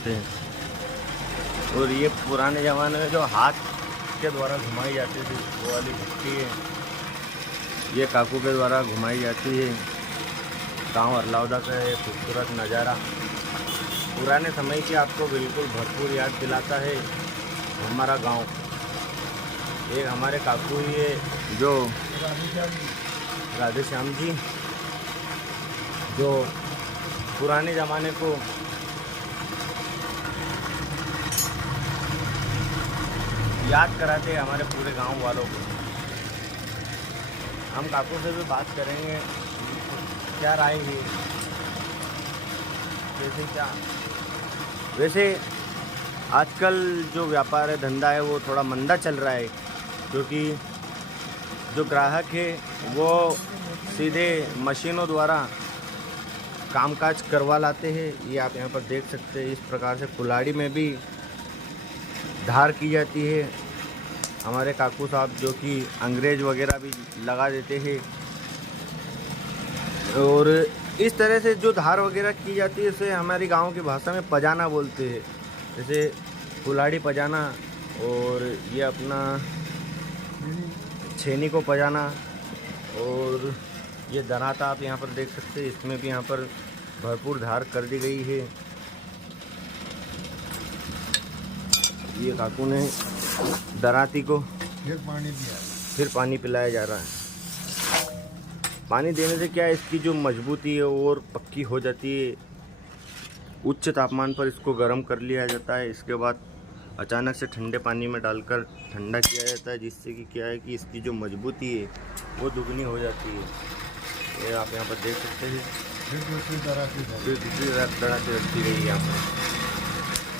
थे। और ये पुराने ज़माने में जो हाथ के द्वारा घुमाई जाती थी वो वाली भट्टी है, ये काकू के द्वारा घुमाई जाती है। गांव अरलावदा का ये खूबसूरत नज़ारा पुराने समय की आपको बिल्कुल भरपूर याद दिलाता है हमारा गांव। एक हमारे काकू ही है जो राधे श्याम जी, जो पुराने ज़माने को याद कराते हैं हमारे पूरे गांव वालों को। हम काकू से भी बात करेंगे, क्या राय है, वैसे आजकल जो व्यापार है, धंधा है, वो थोड़ा मंदा चल रहा है, क्योंकि जो ग्राहक है वो सीधे मशीनों द्वारा कामकाज करवा लाते हैं। ये आप यहाँ पर देख सकते हैं, इस प्रकार से कुल्हाड़ी में भी धार की जाती है। हमारे काकू साहब जो कि अंग्रेज वगैरह भी लगा देते हैं, और इस तरह से जो धार वगैरह की जाती है उसे हमारी गांव की भाषा में पजाना बोलते हैं। जैसे कुल्हाड़ी पजाना, और ये अपना छेनी को पजाना, और ये दराता आप यहाँ पर देख सकते हैं, इसमें भी यहाँ पर भरपूर धार कर दी गई है। ये काकू ने दराती को फिर पानी पिलाया जा रहा है। पानी देने से क्या है, इसकी जो मजबूती है और पक्की हो जाती है। उच्च तापमान पर इसको गर्म कर लिया जाता है, इसके बाद अचानक से ठंडे पानी में डालकर ठंडा किया जाता है, जिससे कि क्या है कि इसकी जो मजबूती है वो दुगनी हो जाती है। ये आप यहाँ पर देख सकते हैं, फिर दूसरी दराती रखी गई है यहाँ पर।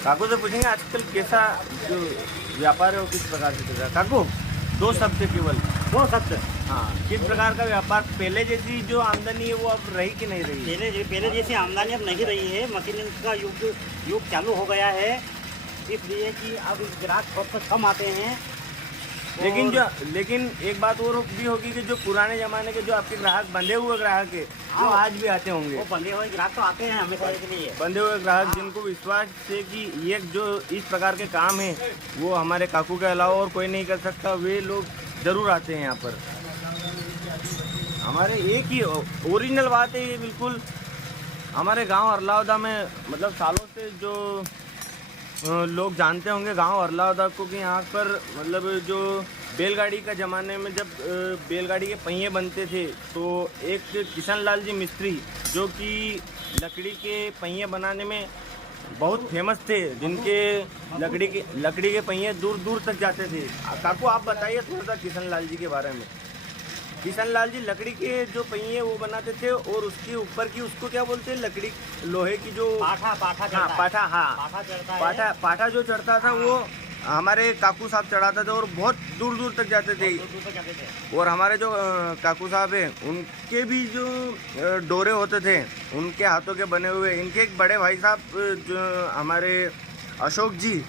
काकू से पूछेंगे आजकल कैसा जो व्यापार है वो किस प्रकार से चल रहा है। काकू, दो शब्द केवल, दो शब्द। हाँ, किस प्रकार का व्यापार, पहले जैसी जो आमदनी है वो अब रही कि नहीं रही? पहले जैसी आमदनी अब नहीं रही है। मशीन का युग चालू हो गया है, इसलिए कि अब ग्राहक बहुत कम आते हैं। लेकिन एक बात और भी होगी कि जो पुराने ज़माने के जो आपके ग्राहक, बंधे हुए ग्राहक है, वो आज भी आते होंगे। वो बंधे हुए ग्राहक तो आते हैं हमेशा के लिए। बंधे हुए ग्राहक जिनको विश्वास है कि ये जो इस प्रकार के काम है वो हमारे काकू के अलावा और कोई नहीं कर सकता, वे लोग ज़रूर आते हैं यहाँ पर। हमारे एक ही ओरिजिनल बात है ये, बिल्कुल हमारे गांव अरलावदा में, मतलब सालों से जो लोग जानते होंगे गांव अरलावदा को, कि यहाँ पर मतलब जो बैलगाड़ी का ज़माने में जब बैलगाड़ी के पहिए बनते थे, तो एक किशन लाल जी मिस्त्री जो कि लकड़ी के पहिए बनाने में बहुत फेमस थे, जिनके लकड़ी के पहिए दूर दूर तक जाते थे। काकू आप बताइए थोड़ा सा किशन लाल जी के बारे में। किशन लाल जी लकड़ी के जो पहिए वो बनाते थे, और उसके ऊपर की उसको क्या बोलते हैं, लकड़ी लोहे की जो पाठा जो चढ़ता था वो हमारे काकू साहब चढ़ाते थे, और बहुत दूर दूर तक जाते थे। और हमारे जो काकू साहब हैं उनके भी जो डोरे होते थे उनके हाथों के बने हुए। इनके एक बड़े भाई साहब जो हमारे अशोक जी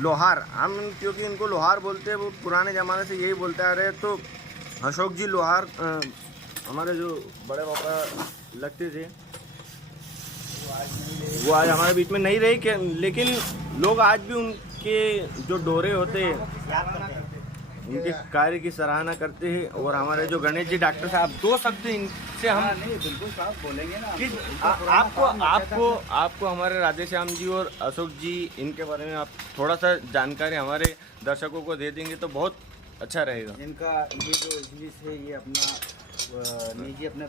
लोहार, हम क्योंकि इनको लोहार बोलते हैं, वो पुराने ज़माने से यही बोलते आ रहे हैं, तो अशोक जी लोहार हमारे जो बड़े पापा लगते थे, वो आज हमारे बीच में नहीं रहे, लेकिन लोग आज भी उनके जो डोरे होते हैं उनके कार्य की सराहना करते हैं। और हमारे जो गणेश जी डॉक्टर साहब, दो शब्द इनसे हम बिल्कुल साहब बोलेंगे ना। कि आपको हमारे राधे श्याम जी और अशोक जी, इनके बारे में आप थोड़ा सा जानकारी हमारे दर्शकों को दे देंगे तो बहुत अच्छा रहेगा। इनका ये जो इंग्लिश है, ये अपना निजी अपने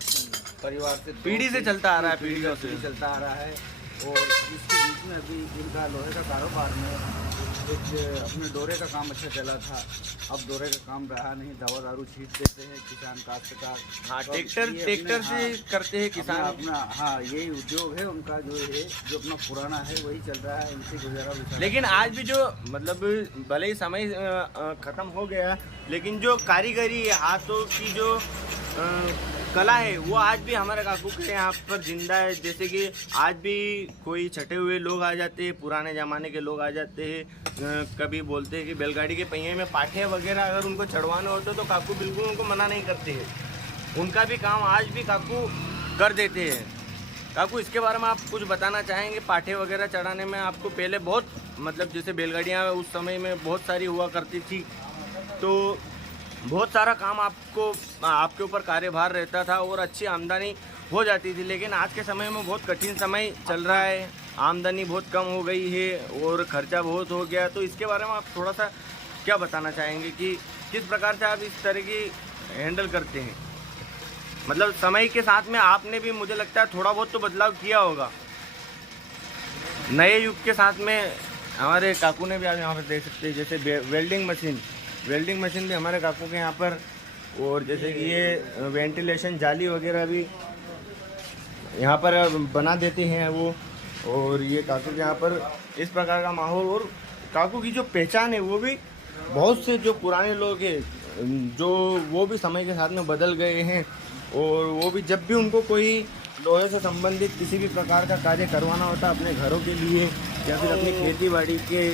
परिवार से पीढ़ी से चलता आ रहा है, पीढ़ियों से चलता आ रहा है। और इसके बीच में अभी इनका लोहे का कारोबार में एक अपने डोरे का काम अच्छा चला था। अब डोरे का काम रहा नहीं, दवा दारू छीट देते हैं किसान काश्तकार। हाँ, ट्रैक्टर से करते हैं किसान अपना। हाँ, यही उद्योग है उनका, जो है जो अपना पुराना है वही चल रहा है, इनसे गुजारा। लेकिन आज भी जो मतलब भले ही समय ख़त्म हो गया, लेकिन जो कारीगरी हाथों की जो कला है वो आज भी हमारे काकू के यहाँ पर जिंदा है। जैसे कि आज भी कोई छठे हुए लोग आ जाते हैं, पुराने ज़माने के लोग आ जाते हैं, कभी बोलते हैं कि बैलगाड़ी के पहिए में पाठे वगैरह अगर उनको चढ़वाने होते तो काकू बिल्कुल उनको मना नहीं करते हैं। उनका भी काम आज भी काकू कर देते हैं। काकू इसके बारे में आप कुछ बताना चाहेंगे? पाठे वगैरह चढ़ाने में आपको पहले बहुत मतलब जैसे बैलगाड़ियाँ उस समय में बहुत सारी हुआ करती थी, तो बहुत सारा काम आपको आपके ऊपर कार्यभार रहता था और अच्छी आमदनी हो जाती थी, लेकिन आज के समय में बहुत कठिन समय चल रहा है, आमदनी बहुत कम हो गई है और खर्चा बहुत हो गया। तो इसके बारे में आप थोड़ा सा क्या बताना चाहेंगे कि किस प्रकार से आप इस तरह की हैंडल करते हैं? मतलब समय के साथ में आपने भी मुझे लगता है थोड़ा बहुत तो बदलाव किया होगा। नए युग के साथ में हमारे काकू ने भी आप यहाँ पर देख सकते हैं, जैसे वेल्डिंग मशीन भी हमारे काकू के यहाँ पर, और जैसे कि ये वेंटिलेशन जाली वगैरह भी यहाँ पर बना देते हैं वो। और ये काकू के यहाँ पर इस प्रकार का माहौल, और काकू की जो पहचान है वो भी बहुत से जो पुराने लोग हैं जो वो भी समय के साथ में बदल गए हैं, और वो भी जब भी उनको कोई लोहे से संबंधित किसी भी प्रकार का कार्य करवाना होता अपने घरों के लिए या फिर अपनी खेती बाड़ी के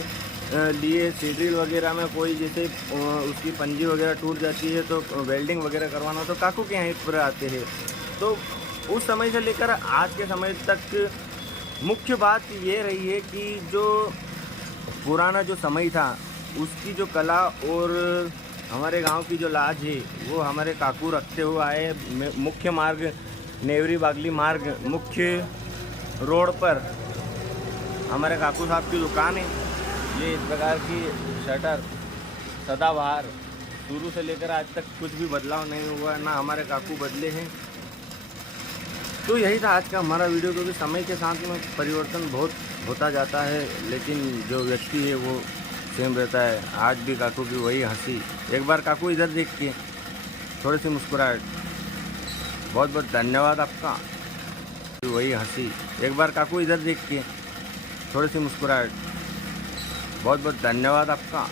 लिए, सीड्रिल वगैरह में कोई जैसे उसकी पंजी वगैरह टूट जाती है तो वेल्डिंग वगैरह करवाना हो तो काकू के यहाँ पर आते हैं। तो उस समय से लेकर आज के समय तक मुख्य बात ये रही है कि जो पुराना जो समय था उसकी जो कला और हमारे गांव की जो लाज है वो हमारे काकू रखते हुए आए। मुख्य मार्ग नेवरी बागली मार्ग मुख्य रोड पर हमारे काकू साहब की दुकान है। ये इस प्रकार की शटर सदाबहार शुरू से लेकर आज तक कुछ भी बदलाव नहीं हुआ, ना हमारे काकू बदले हैं। तो यही था आज का हमारा वीडियो, क्योंकि समय के साथ में परिवर्तन बहुत होता जाता है लेकिन जो व्यक्ति है वो सेम रहता है। आज भी काकू की वही हंसी, एक बार काकू इधर देख के थोड़ी सी मुस्कुराहट। बहुत बहुत धन्यवाद आपका। वही हंसी, एक बार काकू इधर देख के थोड़ी सी मुस्कुराहट। बहुत बहुत धन्यवाद आपका।